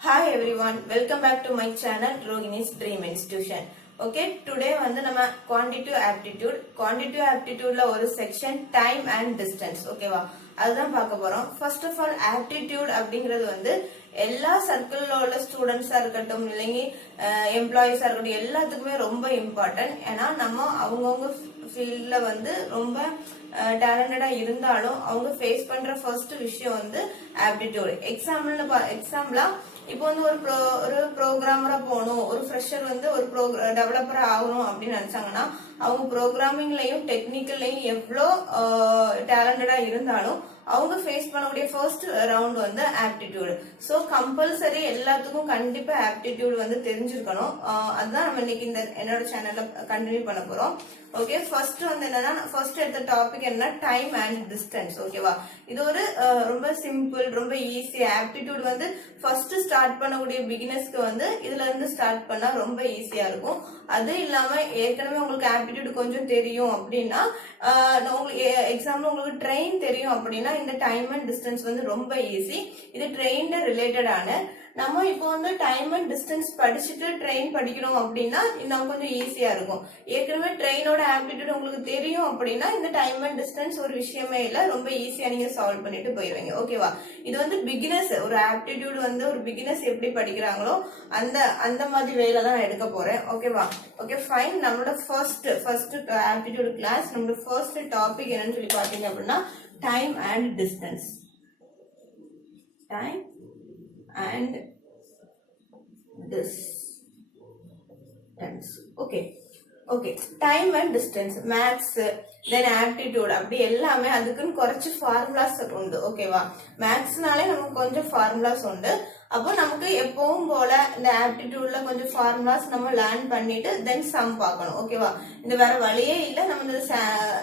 Hi everyone, welcome back to my channel Rohini's Dream Institution. Okay, today வந்து நம்ம quantitative aptitudeல ஒரு section time and distance. ஓகேவா, அதுதான் பார்க்க போறோம். First of all, aptitude அப்படிங்கிறது வந்து எல்லா சர்க்கிள்ல உள்ள ஸ்டூடெண்ட்ஸா இருக்கட்டும், இல்லைங்க எம்ப்ளாயிஸா இருக்கட்டும், எல்லாத்துக்குமே ரொம்ப இம்பார்ட்டன்ட். ஏன்னா நம்ம அவங்கவுங்க ஃபீல்ட்ல வந்து ரொம்ப டேலண்டடா இருந்தாலும் அவங்க ஃபேஸ் பண்ற ஃபர்ஸ்ட் விஷயம் வந்து ஆப்டிடியூட். எக்ஸாம்பிளா இப்போ வந்து ஒரு ப்ரோக்ராமரா போகணும், ஒரு ஃப்ரெஷர் வந்து ஒரு டெவலப்பரா ஆகணும் அப்படின்னு நினைச்சாங்கன்னா அவங்க ப்ரோக்ராமிங்லயும் டெக்னிக்கல்லையும் எவ்வளோ டேலண்டடா இருந்தாலும் அவங்க ஃபேஸ் பண்ணக்கூடிய ஃபர்ஸ்ட் ரவுண்ட் வந்து ஆப்டிடியூட். ஸோ கம்பல்சரி எல்லாத்துக்கும் கண்டிப்பா ஆப்டிடியூட் வந்து தெரிஞ்சிருக்கணும். அதுதான் நம்ம இன்னைக்கு இந்த என்னோட சேனல்ல கண்டினியூ பண்ண போறோம். ஓகே, ஃபர்ஸ்ட் வந்து என்னன்னா, ஃபர்ஸ்ட் எடுத்த டாபிக் என்ன, டைம் அண்ட் டிஸ்டன்ஸ். ஓகேவா, இது ஒரு ரொம்ப சிம்பிள், ரொம்ப ஈஸி. ஆப்டிடியூட் வந்து ஃபர்ஸ்ட் ஸ்டார்ட் பண்ணக்கூடிய பிகினர்ஸ்க்கு வந்து இதுல இருந்து ஸ்டார்ட் பண்ணா ரொம்ப ஈஸியா இருக்கும். அது இல்லாம ஏற்கனவே உங்களுக்கு ஆப்டிடியூட் கொஞ்சம் தெரியும் அப்படின்னா, உங்களுக்கு எக்ஸாம்பிள் உங்களுக்கு ட்ரெயின் தெரியும் அப்படின்னா இந்த டைம் அண்ட் டிஸ்டன்ஸ் வந்து ரொம்ப ஈஸி. இது ட்ரெயின் ரிலேட்டடான. நம்ம இப்போ வந்து டைம் அண்ட் டிஸ்டன்ஸ் படிச்சுட்டு ட்ரெயின் படிக்கணும் அப்படின்னா இன்னும் கொஞ்சம் ஈஸியா இருக்கும். ஏற்கனவே ட்ரெயினோட ஆப்டிடியூட் உங்களுக்கு தெரியும் அப்படின்னா இந்த டைம் அண்ட் டிஸ்டன்ஸ் ஒரு விஷயமே இல்லை, ரொம்ப ஈஸியா நீங்க சால்வ் பண்ணிட்டு போயிருவீங்க. ஓகேவா, இது வந்து பிகினர்ஸ், ஒரு ஆப்டிடியூட் வந்து ஒரு பிகினர்ஸ் எப்படி படிக்கிறாங்களோ அந்த மாதிரி வேலை தான் எடுக்க போறேன். ஓகேவா, ஓகே ஃபைன். நம்மளோட ஃபர்ஸ்ட் ஆப்டிடியூட் கிளாஸ், நம்மளோட ஃபர்ஸ்ட் டாபிக் என்னன்னு சொல்லி பாத்தீங்க அப்படின்னா time and distance. Time and distance. Okay, time and distance, maths, then aptitude, அப்படி எல்லாமே அதுக்குன்னு குறைச்சு ஃபார்முலாஸ் உண்டு. ஓகேவா, மேத்ஸ்னாலே நமக்கு கொஞ்சம் ஃபார்முலாஸ் உண்டு. அப்போ நமக்கு எப்பவும் போல இந்த ஆப்டிடியூட்ல கொஞ்சம் ஃபார்முலாஸ் நம்ம லேர்ன் பண்ணிட்டு தென் சம் பார்க்கணும். ஓகேவா, இந்த வேற வழியே இல்லை, நம்ம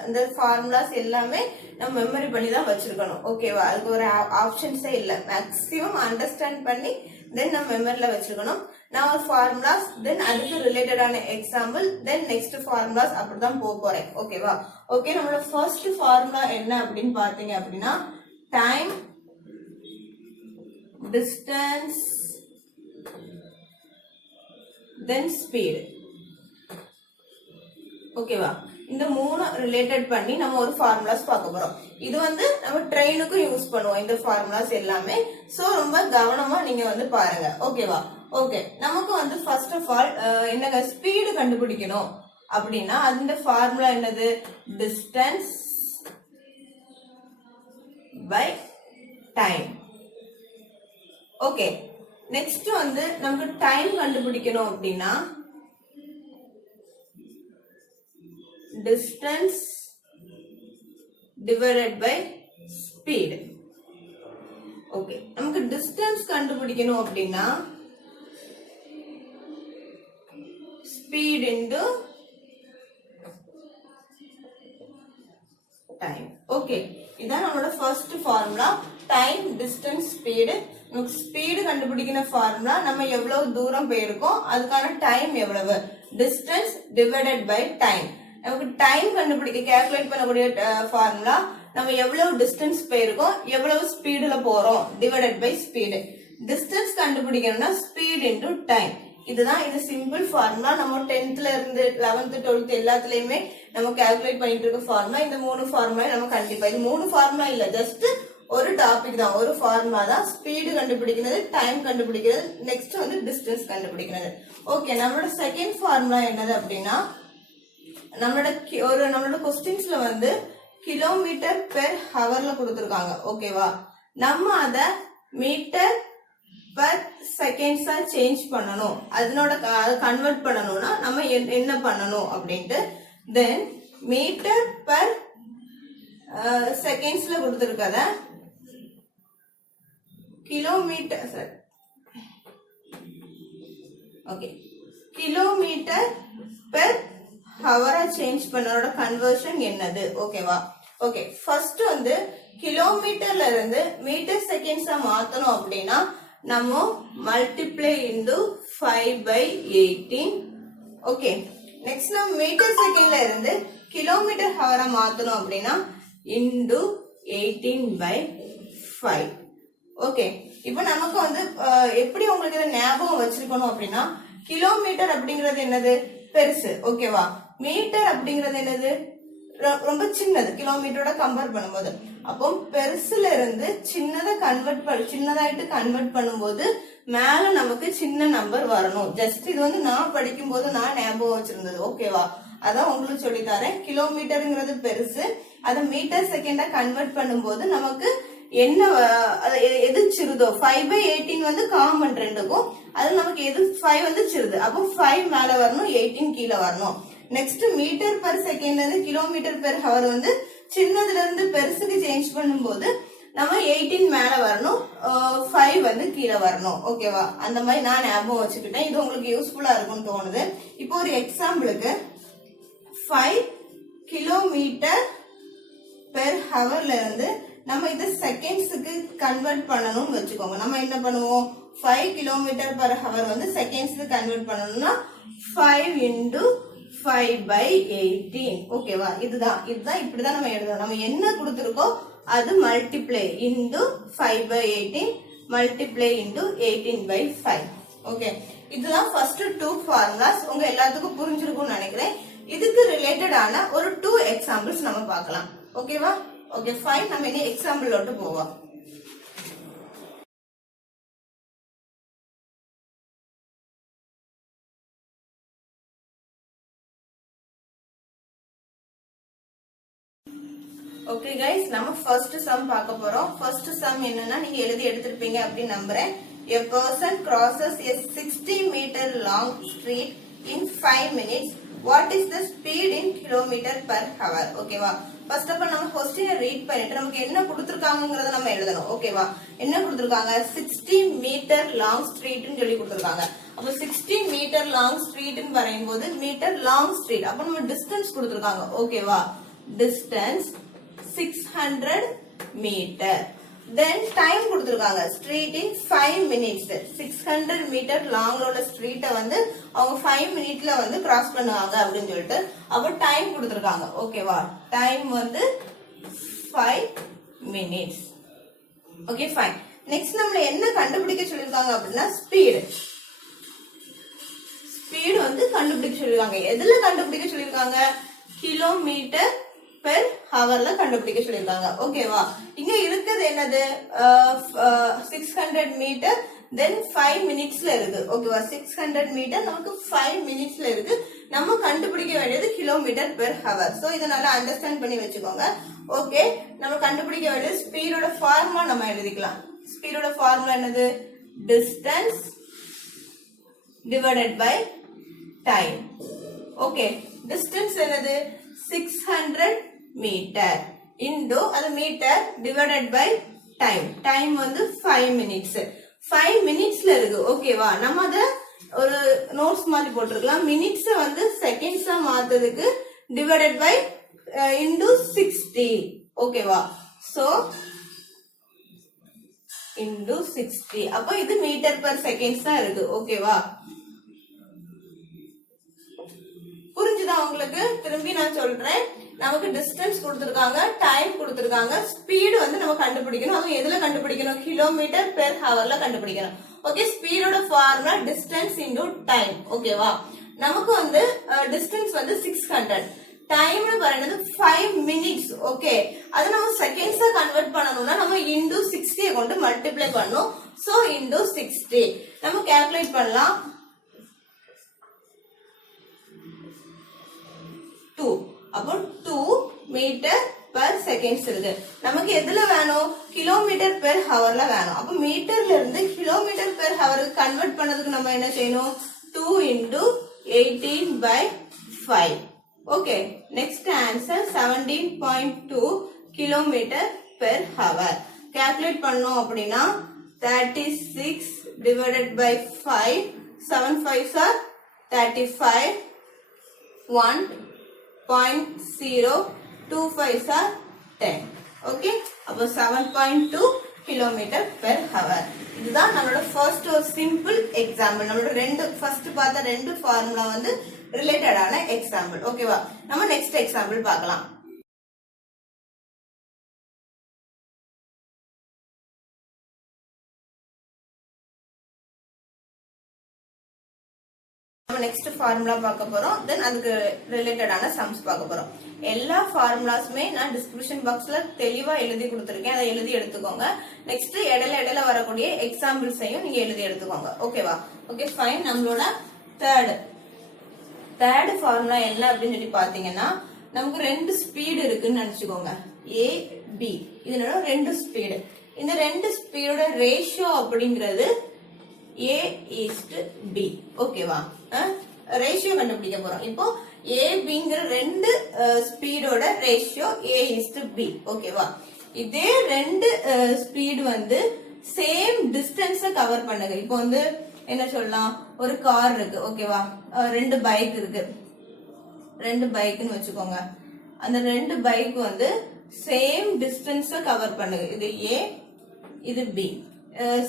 இந்த ஃபார்முலாஸ் எல்லாமே நம்ம மெமரி பண்ணி தான் வச்சிருக்கணும். ஓகேவா, அதுக்கு ஒரு ஆப்ஷன்ஸே இல்லை. மேக்ஸிமம் அண்டர்ஸ்டாண்ட் பண்ணி தென் நம்ம மெமரியில வச்சிருக்கணும். நான் ஒரு ஃபார்முலாஸ், தென் அதுக்கு ரிலேட்டடான எக்ஸாம்பிள், தென் நெக்ஸ்ட் ஃபார்முலாஸ், அப்படிதான் போக போறேன். ஓகேவா, ஓகே. நம்மளோட ஃபர்ஸ்ட் ஃபார்முலா என்ன அப்படின்னு பாத்தீங்க அப்படின்னா டைம், distance, then speed. ஓகேவா, இந்த மூணு ரிலேட்டட் பண்ணி நம்ம ஒரு ஃபார்முலாஸ் பார்க்க போறோம். இது வந்து நம்ம ட்ரெயினுக்கும் யூஸ் பண்ணுவோம் இந்த ஃபார்முலாஸ் எல்லாமே. சோ ரொம்ப கவனமா நீங்க வந்து பாருங்க. ஓகேவா, ஓகே. நமக்கு வந்து ஃபர்ஸ்ட் ஆஃப் ஆல் என்னங்க ஸ்பீடு கண்டுபிடிக்கணும் அப்படின்னா அந்த ஃபார்முலா என்னது, distance by time. Okay, next வந்து நமக்கு டைம் கண்டுபிடிக்கணும் அப்படின்னா distance divided by speed. Okay, நமக்கு distance கண்டுபிடிக்கணும் அப்படின்னா speed into time. ஓகே, இதான் நம்மளோட first formula, time, distance, speed. நமக்கு ஸ்பீடு கண்டுபிடிக்கிற ஃபார்முலா நம்ம எவ்வளவு தூரம் போயிருக்கோம் அதுக்கான டைம் எவ்வளவு, டிஸ்டன்ஸ் டிவைடட் பை டைம். நமக்கு டைம் கண்டுபிடிக்க கால்குலேட் பண்ணக்கூடிய ஃபார்முலா நம்ம எவ்வளவு டிஸ்டன்ஸ் போயிருக்கோம் எவ்வளவு ஸ்பீடுல போறோம் டிவைடட் பை ஸ்பீடு. டிஸ்டன்ஸ் கண்டுபிடிக்கணும்னா ஸ்பீட் இன்டு டைம். இதுதான், இது சிம்பிள் ஃபார்முலா. நம்ம 10th இருந்து 11th 12th எல்லாத்துலயுமே நம்ம கால்குலேட் பண்ணிட்டு இருக்க ஃபார்முலா. இந்த மூணு ஃபார்முலா நம்ம கண்டிப்பா, இது மூணு ஃபார்முலா இல்ல, ஜஸ்ட் ஒரு டாபிக் தான், ஒரு ஃபார்முலா தான். ஸ்பீடு கண்டுபிடிக்கிறது, டைம் கண்டுபிடிக்கிறது, நெக்ஸ்ட் வந்து டிஸ்டன்ஸ் கண்டுபிடிக்கிறது. ஓகே, நம்மளோட செகண்ட் ஃபார்முலா என்னது அப்படின்னா நம்மளோட கொஸ்டின்ஸ்ல வந்து கிலோமீட்டர் பெர் ஹவர்ல கொடுத்துருக்காங்க. ஓகேவா, நம்ம அத மீட்டர் பர் செகண்ட்ஸா சேஞ்ச் பண்ணணும். அதனோட கன்வெர்ட் பண்ணணும்னா நம்ம என்ன பண்ணணும் அப்படின்ட்டு, தென் மீட்டர் பர் செகண்ட்ஸ்ல கொடுத்துருக்கத kilometre, sir okay, kilometre per ஹவரா சேஞ்ச் பண்ணோட கன்வர்ஷன் என்னது. ஓகேவா, ஓகே. ஃபர்ஸ்ட் வந்து கிலோமீட்டர்ல இருந்து மீட்டர் செகண்ட்ஸா மாத்தணும் அப்படின்னா நம்ம மல்டிப்ளை இன்டு 5/18. ஓகே, நெக்ஸ்ட் நம்ம மீட்டர் செகண்ட்ல இருந்து கிலோமீட்டர் ஹவரா மாத்தணும் அப்படின்னா இன்டு 18/5. ஓகே, இப்போ நமக்கு வந்து எப்படி உங்களுக்கு இதை ஞாபகம் வச்சிருக்கணும் அப்படின்னா, கிலோமீட்டர் அப்படிங்கிறது என்னது, பெருசு. ஓகேவா? மீட்டர் அப்படிங்கிறது என்னது, ரொம்ப சின்னது, கிலோமீட்டரோட கம்பேர் பண்ணும்போது. அப்போ பெருசுல இருந்து சின்னதாயிட்டு கன்வெர்ட் பண்ணும்போது மேல நமக்கு சின்ன நம்பர் வரணும். ஜஸ்ட் இது வந்து நான் படிக்கும் போது நான் ஞாபகம் வச்சிருந்தது. ஓகேவா? அதான் உங்களுக்கு சொல்லி தரேன். கிலோமீட்டருங்கிறது பெருசு, அதை மீட்டர் செகண்டா கன்வெர்ட் பண்ணும்போது நமக்கு என்ன எது சிறுதோ, 5/18 வந்து காமன் ரெண்டுக்கும், அது நமக்கு எது 5 வந்து சிறுது. அப்போ 5 மேல வரணும், 18 கீழே வரணும். நெக்ஸ்ட் மீட்டர் பர் செகண்ட்ல இருந்து கிலோமீட்டர் பெர் ஹவர் வந்து சின்னதுல இருந்து பெருசுக்கு சேஞ்ச் பண்ணும்போது நம்ம 18 மேல வரணும், 5 வந்து கீழே வரணும். ஓகேவா? அந்த மாதிரி நான் ஞாபகம் வச்சுக்கிட்டேன். இது உங்களுக்கு யூஸ்ஃபுல்லா இருக்கும்னு தோணுது. இப்போ ஒரு எக்ஸாம்பிளுக்கு 5 கிலோமீட்டர் பெர் ஹவர்ல இருந்து நம்ம இதை செகண்ட்ஸுக்கு கன்வெர்ட் பண்ணணும்னு வச்சுக்கோங்க. நம்ம என்ன பண்ணுவோம், 5 கிலோமீட்டர் பெர் ஹவர் வந்து செகண்ட்ஸுக்கு கன்வெர்ட் பண்ணணும்னா 5 into 5/18. ஓகேவா? இதுதான் இப்படிதான் நம்ம எழுதணும். நம்ம என்ன கொடுத்துருக்கோம் அது multiply into 5/18 multiply into 18/5. Okay, இதுதான் ஃபர்ஸ்ட் 2 ஃபார்முலாஸ். உங்க எல்லாத்துக்கும் புரிஞ்சிருக்கும்னு நினைக்கிறேன். இதுக்கு ரிலேட்டடான ஒரு 2 எக்ஸாம்பிள்ஸ் நம்ம பார்க்கலாம். ஓகேவா? ஓகே ஃபைன், நம்ம இனி எக்ஸாம்பிளோட்டு போவோம். ஓகே கைஸ், நம்ம ஃபர்ஸ்ட் சம் பார்க்க போறோம். ஃபர்ஸ்ட் சம் என்னன்னா நீங்க எழுதி எடுத்திருப்பீங்க அப்படின்னு நம்புறேன். A person crosses a 60 meter long street in 5 minutes. What is the speed in kilometer per hour? ஓகேவா? ஃபர்ஸ்ட் ஆஃப் ஆல் நம்ம क्वेश्चन ரீட் பண்ணிட்டு நமக்கு என்ன கொடுத்திருக்காங்கங்கறத நம்ம எழுதணும். ஓகேவா? என்ன கொடுத்திருக்காங்க, 60 மீட்டர் லாங் ஸ்ட்ரீட்னு சொல்லி கொடுத்திருக்காங்க. அப்ப 60 மீட்டர் லாங் ஸ்ட்ரீட்னு வரும்போது மீட்டர் லாங் ஸ்ட்ரீட், அப்ப நம்ம டிஸ்டன்ஸ் கொடுத்திருக்காங்க. ஓகேவா? Distance 600 metre. தென் டைம் கொடுத்திருக்காங்க, street in 5 minutes. 600 metre long உள்ள ஸ்ட்ரீட்டை வந்து அவங்க 5 மினிட்ல வந்து கிராஸ் பண்ணுவாங்க அப்படின்னு சொல்லிட்டு அப்ப டைம் கொடுத்திருக்காங்க. ஓகேவா? டைம் வந்து 5 மினிட்ஸ். Okay fine. நெக்ஸ்ட் நம்மள என்ன கண்டுபிடிக்க சொல்லிருக்காங்க அப்படின்னா ஸ்பீடு. ஸ்பீடு வந்து கண்டுபிடிக்க சொல்லிருக்காங்க. எதுல கண்டுபிடிக்க சொல்லிருக்காங்க, கிலோமீட்டர் பெர் ஹவர்ல கண்டுபிடிக்க சொல்லிருக்காங்க. ஓகேவா? இங்க இருக்கிறது என்னது, 600 மீட்டர் தென் 5 மினிட்ஸ்ல இருக்கு. ஓகேவா? 600 மீட்டர் நமக்கு 5 மினிட்ஸ்ல இருக்கு. நம்ம கண்டுபிடிக்க வேண்டியது கிலோமீட்டர் பெர் ஹவர். சோ இத நல்லா அண்டர்ஸ்டாண்ட் பண்ணி வச்சுக்கோங்க. ஓகே, நம்ம கண்டுபிடிக்க வேண்டியது ஸ்பீடோட ஃபார்முலா நம்ம எழுதிக்கலாம். ஸ்பீடோட ஃபார்முலா என்னது, distance divided by time. Okay, distance என்னது 600 மீட்டர் இன்டு அது metre divided by time. Time வந்து 5 மினிட்ஸ். 5 மினிட்ஸ்ல இருக்கு. ஓகேவா? நம்ம அத ஒரு நோட்ஸ் மாதிரி போட்டுருக்கலாம். மினிட்ஸ் வந்து செகண்ட்ஸா மாத்ததுக்கு டிவைடட் பை இன்டு 60. ஓகேவா? So into 60. அப்போ இது மீட்டர் பர் செகண்ட்ஸ் தான் இருக்கு. ஓகேவா? புரிஞ்சுதா உங்களுக்கு? திரும்பி நான் சொல்றேன். நமக்கு டிஸ்டன்ஸ் கொடுத்திருக்காங்க, டைம் கொடுத்திருக்காங்க, ஸ்பீடு வந்து நம்ம கண்டுபிடிக்கணும். அதுவும் எதுல கண்டுபிடிக்கணும், கிலோமீட்டர் பெர் ஹவர்ல கண்டுபிடிக்கணும். ஓகே, ஸ்பீடோட ஃபார்முலா டிஸ்டன்ஸ் இன்டு டைம். ஓகேவா? நமக்கு வந்து டிஸ்டன்ஸ் வந்து 600, டைம்னு പറയുന്നത് 5 மினிட்ஸ். ஓகே, அது நம்ம செகண்ட்ஸா கன்வெர்ட் பண்ணனும்னா நம்ம இன்டு 60 கொண்டு மல்டிப்ளை பண்ணனும். சோ இன்டு 60 நம்ம கால்குலேட் பண்ணலாம். 2. அப்போ 2 மீட்டர் பர் செகண்ட்ஸ் இருக்கு. நமக்கு எதுல வேணும், கிலோமீட்டர் பெர் ஹவர்ல வேணும். அப்போ மீட்டர்ல இருந்து கிலோமீட்டர் பெர் ஹவருக்கு கன்வெர்ட் பண்ணதுக்கு நம்ம என்ன செய்யணும், 2 into 18/5. Okay, next answer 17.2 kilometre per hour. Calculate பண்ணோம் அப்படின்னா 36 divided by 5, 7 5s are 35, 1.025s are 10. Okay, அப்போ 7.2 கிலோமீட்டர் பெர் ஹவர். இதுதான் நம்மளோட ஃபர்ஸ்ட் ஒரு சிம்பிள் எக்ஸாம்பிள். நம்மளோட ஃபர்ஸ்ட் பார்த்த 2 ஃபார்முலா வந்து ரிலேட்டடான எக்ஸாம்பிள். ஓகேவா? நம்ம நெக்ஸ்ட் எக்ஸாம்பிள் பார்க்கலாம். நம்ம நெக்ஸ்ட் ஃபார்முலா பார்க்க போறோம். தென் அதுக்கு ரிலேட்டடான சம்ஸ் பார்க்க போறோம். எல்லா ஃபார்முலாஸுமே நான் டிஸ்கிரிப்ஷன் பாக்ஸ்ல தெளிவா எழுதி கொடுத்துருக்கேன். அதை எழுதி எடுத்துக்கோங்க. நெக்ஸ்ட் இடையில வரக்கூடிய எக்ஸாம்பிள்ஸையும் நீங்க எழுதி எடுத்துக்கோங்க. ஓகேவா? Okay fine. நம்மளோட தேர்ட் ஃபார்முலா என்ன அப்படின்னு சொல்லி பாத்தீங்கன்னா, நமக்கு ரெண்டு ஸ்பீடு இருக்குன்னு நினைச்சுக்கோங்க. ஏ பி, இதனோட ரெண்டு ஸ்பீடு. இந்த ரெண்டு ஸ்பீடோட ரேஷியோ அப்படிங்கிறது A ஈஸ்ட் பி. ஓகேவா? ரேஷியோ கண்டுபிடிக்க போறோம். இப்போ ஏபிங்கிற ரெண்டு ஸ்பீடோட ரேஷியோ A ஈஸ்ட் பி. ஓகேவா? இதே ரெண்டு ஸ்பீடு வந்து சேம் டிஸ்டன்ஸ கவர் பண்ணுங்க. இப்போ வந்து என்ன சொல்லலாம், ஒரு கார் இருக்கு. ஓகேவா? ரெண்டு பைக் இருக்கு. ரெண்டு பைக்னு வச்சுக்கோங்க. அந்த ரெண்டு பைக் வந்து சேம் டிஸ்டன்ஸ கவர் பண்ணுங்க. இது ஏ, இது பி.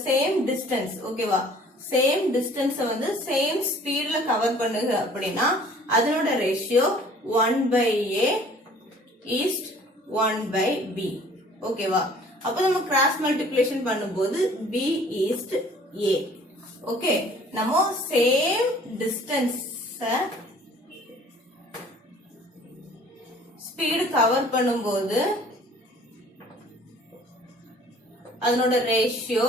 Same distance. ஓகேவா? சேம் டிஸ்டன்ஸ் வந்து சேம் ஸ்பீட்ல கவர் பண்ணுங்க அப்படின்னா அதனோட ரேஷியோ 1/a ஈஸ்ட் 1/b. ஓகேவா? அப்ப நம்ம கிராஸ் மல்டிப்ளிகேஷன் பண்ணும்போது b ஈஸ்ட் a. ஓகே, நம்ம சேம் டிஸ்டன்ஸ் ஸ்பீடு கவர் பண்ணும்போது அதனோட ரேஷியோ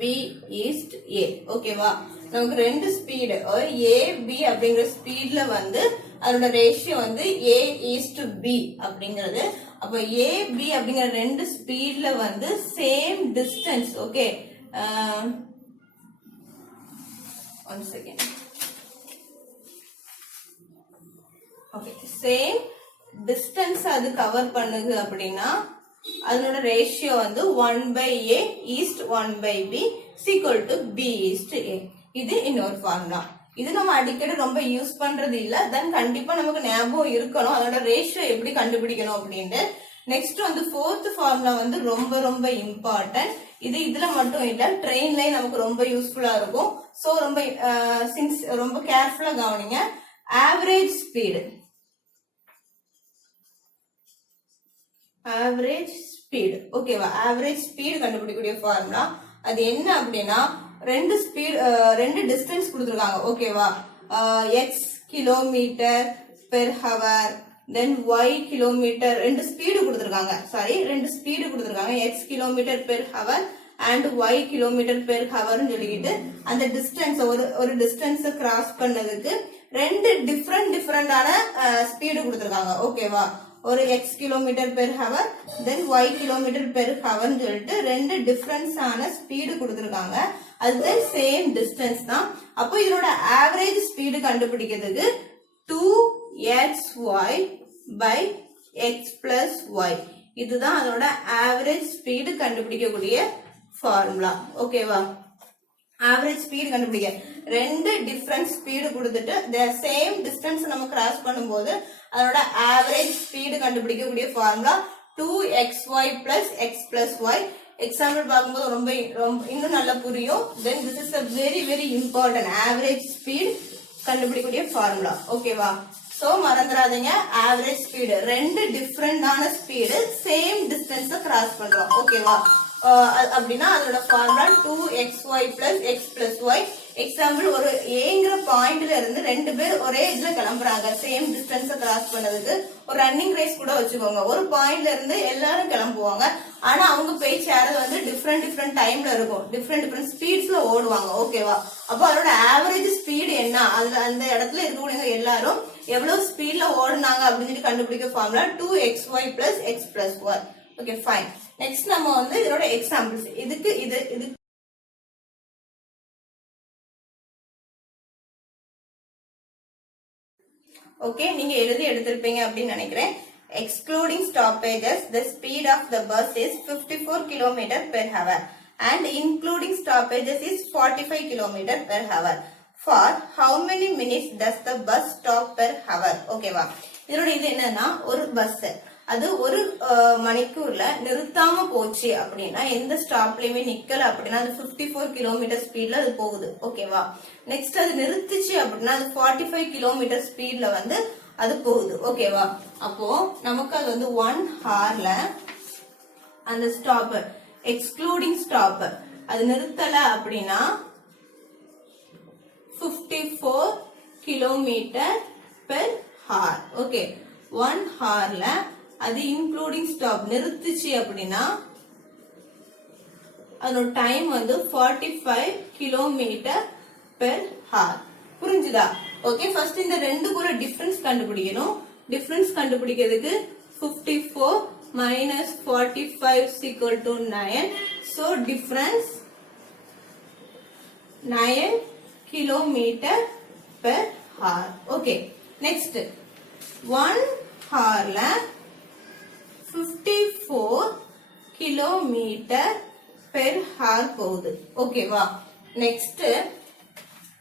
b ஈஸ்ட் a. ஓகேவா? நமக்கு ரெண்டு ஸ்பீடு a b அப்படிங்கிற ஸ்பீட்ல வந்து அதோட ரேஷியோ வந்து a ஈஸ்ட் b அப்படிங்கிறது. அப்ப a b அப்படிங்கிற ரெண்டு ஸ்பீட்ல வந்து same distance. Okay, one second. Okay, same distance அது கவர் பண்ணுது அப்படின்னா அதனோட ரேஷியோ வந்து 1/a is to 1/b equal to b is to a. இது இன்னொரு ஃபார்முலா. இது நம்ம அடிக்கடி ரொம்ப யூஸ் பண்றது இல்ல. தென் கண்டிப்பா நமக்கு ஞாபகம் இருக்கணும் அதோட ரேஷியோ எப்படி கண்டுபிடிக்கணும் அப்படின்ட்டு. நெக்ஸ்ட் வந்து ஃபோர்த் ஃபார்முலா வந்து ரொம்ப ரொம்ப இம்பார்ட்டன்ட். இது இதுல மட்டும் இல்ல, ட்ரெயின்லயே நமக்கு ரொம்ப யூஸ்ஃபுல்லா இருக்கும். சோ ரொம்ப கேர்ஃபுல்லா கவனிங்க. Average speed, average speed. ஓகேவா? ஆவரேஜ் ஸ்பீடு கண்டுபிடிக்கக்கூடிய ஃபார்முலா அது என்ன அப்படின்னா, ரெண்டு டிஸ்டன்ஸ் கொடுத்துருக்காங்க. ஓகேவா? X kilometre per hour, then y kilometre. ரெண்டு ஸ்பீடு கொடுத்துருக்காங்க. சாரி, ரெண்டு ஸ்பீடு கொடுத்துருக்காங்க. X kilometre per hour and y kilometre per ஹவர்னு சொல்லிக்கிட்டு அந்த டிஸ்டன்ஸ் ஒரு டிஸ்டன்ஸ் கிராஸ் பண்ணதுக்கு ரெண்டு டிஃப்ரெண்டான ஸ்பீடு கொடுத்துருக்காங்க. ஓகேவா? ஒரு X kilometre per hour then y kilometre per ஹவர்னு சொல்லிட்டு ரெண்டு டிஃபரன்ஸ் ஆன ஸ்பீடு கொடுத்துருக்காங்க. அது சேம் டிஸ்டன்ஸ் தான். அப்போ இதோட ஆவரேஜ் ஸ்பீடு கண்டுபிடிக்கிறதுக்கு 2xy by x plus y. இதுதான் அதோட ஆவரேஜ் ஸ்பீடு கண்டுபிடிக்கக்கூடிய ஃபார்முலா. ஓகேவா? ஆவரேஜ் ஸ்பீடு கண்டுபிடிக்க ரெண்டு டிஃபரண்ட் ஸ்பீடு கொடுத்துட்டு சேம் டிஸ்டன்ஸ் நம்ம கிராஸ் பண்ணும்போது அதோட ஆவரேஜ் ஸ்பீடு கண்டுபிடிக்கக்கூடிய formula 2xy plus x plus y. Example பார்க்கும்போது ரொம்ப இன்னும் நல்லா புரியும். Then this is a very very important average speed கண்டுபிடிக்கக்கூடிய ஃபார்முலா. ஓகேவா? சோ மறந்துடாதீங்க, ஆவரேஜ் ஸ்பீடு ரெண்டு டிஃபரெண்டான ஸ்பீடு சேம் டிஸ்டன்ஸ் கிராஸ் பண்றோம். ஓகேவா? அப்படின்னா அதோட formula 2xy plus x plus y. Example, ஒரு ஏங்கிற பாயிண்ட்ல இருந்து ரெண்டு பேர் ஒரே இதுல கிளம்புறாங்க சேம் டிஸ்டன்ஸ் கிராஸ் பண்ணதுக்கு. ஒரு ரன்னிங் ரேஸ் கூட வச்சுக்கோங்க. ஒரு பாயிண்ட்ல இருந்து எல்லாரும் கிளம்புவாங்க. ஆனா அவங்க போய் சேரது வந்து டிஃப்ரெண்ட் டைம்ல இருக்கும். டிஃப்ரெண்ட் ஸ்பீட்ஸ்ல ஓடுவாங்க. ஓகேவா? அப்போ அதோட ஆவரேஜ் ஸ்பீடு என்ன, அதுல அந்த இடத்துல இருக்கக்கூடிய எல்லாரும் எவ்வளவு ஸ்பீட்ல ஓடுனாங்க அப்படின்னு சொல்லி கண்டுபிடிக்க formula 2xy plus x plus y. Okay fine. Next நம்ம வந்து இதோட எக்ஸாம்பிள்ஸ். இது ஓகே, நீங்க எழுதி எடுத்திருப்பீங்க அப்படின்னு நினைக்கிறேன். Excluding stoppages, the speed of the bus is 54 km per hour and including stoppages is 45 km per hour. For how many minutes does the bus stop per hour? ஓகேவா? இதோட இது என்னன்னா, ஒரு பஸ் அது ஒரு மணிக்கூர்ல நிறுத்தாம போச்சு அப்படின்னா, எந்த ஸ்டாப்லயுமே நிக்கல அப்படின்னா அது 54 கிலோமீட்டர் ஸ்பீட்ல அது போகுது. ஓகேவா? நெக்ஸ்ட் அது நிறுத்துச்சு அப்படின்னா அது 45 கிலோமீட்டர் ஸ்பீட்ல வந்து அது போகுது. ஓகேவா? அப்போ நமக்கு அது வந்து 1 ஹார்ல அந்த ஸ்டாப்பர் எக்ஸ்க்ளூடிங் ஸ்டாப்பர் அது நிறுத்தல அப்படின்னா 50 54 கிலோமீட்டர் பெர் ஹார். ஓகே, 1 ஹார்ல அது இன்க்ளூடிங் ஸ்டாப் நிறுத்துச்சு அப்படின்னா அதோட டைம் வந்து 45 கிலோமீட்டர் பெர் ஹார். புரிஞ்சுதா? ஓகே, ஃபர்ஸ்ட் இந்த ரெண்டுக்குள்ள டிஃபரன்ஸ் கண்டுபிடிக்கணும். டிஃபரன்ஸ் கண்டுபிடிக்கிறதுக்கு 54 minus 45 is equal to 9. So difference 9 kilometer per hour. Okay, next 1 hour la 54 kilometer per hour போகுது. ஓகே வா. நெக்ஸ்ட்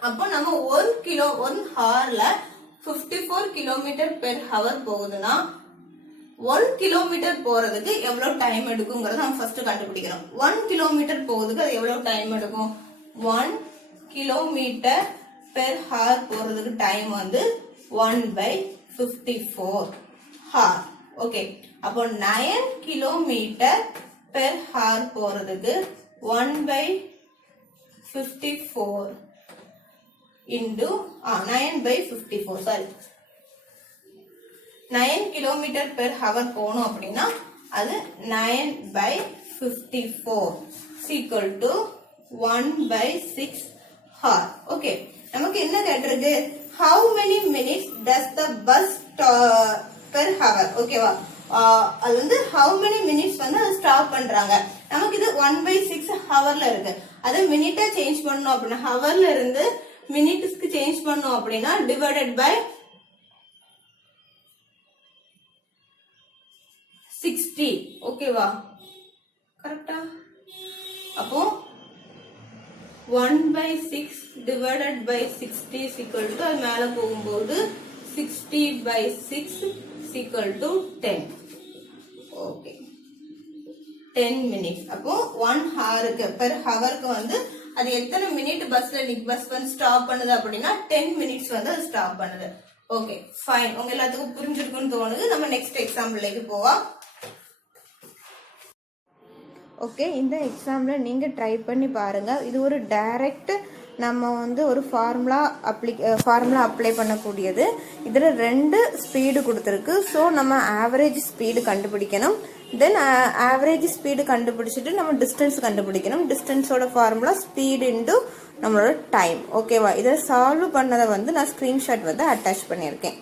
அப்போ நம்ம 1 ஹார்ல 54 கிலோமீட்டர் பெர் ஹவர் போகுதுன்னா 1 கிலோமீட்டர் போறதுக்கு எவ்வளவு டைம் எடுக்கும்ங்கறத நம்ம ஃபர்ஸ்ட் கண்டுபிடிக்கணும். 1 கிலோமீட்டர் போறதுக்கு அது எவ்வளவு டைம் எடுக்கும்? 1 கிலோமீட்டர் பெர் ஹவர் போறதுக்கு டைம் வந்து 1/54 ஹார். ஓகே, அப்போ 9 கிலோமீட்டர் பெர் ஹவர் போறதுக்கு 1/54 into 9/54 sorry 9 kilometre per hour போனோம் அப்படின்னா அது 9/54 equal to 1/6 hour. ஓகே, நமக்கு என்ன கேட்டிருக்கு? how many minutes does the bus per hour? ஓகேவா, அது வந்து how many minutes வந்து அது ஸ்டாப் பண்றாங்க. நமக்கு இது 1/6 ஹவர்ல இருக்கு. அது மினிட்டா சேஞ்ச் பண்ணணும் அப்படின்னா ஹவர்ல இருந்து மினிட்ஸ்க்கு சேஞ்ச் பண்ணணும் அப்படின்னா டிவைடட் பை 60. ஓகேவா, கரெக்டா? அப்போ 1/6 divided by 60 is equal to அது மேல போகும்போது 60/6 is equal to 10. Okay, 10 minutes. அப்போ 1 ஹவருக்கு பெர் ஹவருக்கு வந்து அது எத்தனை மினிட் பஸ் வந்து ஸ்டாப் பண்ணுது அப்படின்னா 10 மினிட்ஸ் வந்து அது ஸ்டாப் பண்ணுது. Okay, fine. உங்க எல்லாத்துக்கும் புரிஞ்சிருக்குன்னு தோணுது. நம்ம நெக்ஸ்ட் எக்ஸாம்பிளுக்கு போவோம். ஓகே, இந்த எக்ஸாமில் நீங்கள் ட்ரை பண்ணி பாருங்கள். இது ஒரு டைரக்ட் நம்ம வந்து ஒரு ஃபார்முலா அப்ளை பண்ணக்கூடியது. இதில் 2 ஸ்பீடு கொடுத்துருக்கு. ஸோ நம்ம ஆவரேஜ் ஸ்பீடு கண்டுபிடிக்கணும். தென் ஆவரேஜ் ஸ்பீடு கண்டுபிடிச்சிட்டு நம்ம டிஸ்டன்ஸ் கண்டுபிடிக்கணும். டிஸ்டன்ஸோட ஃபார்முலா ஸ்பீடு இன்டு நம்மளோட டைம். ஓகேவா, இதை சால்வ் பண்ணதை வந்து நான் ஸ்க்ரீன்ஷாட் வந்து அட்டாச் பண்ணியிருக்கேன்.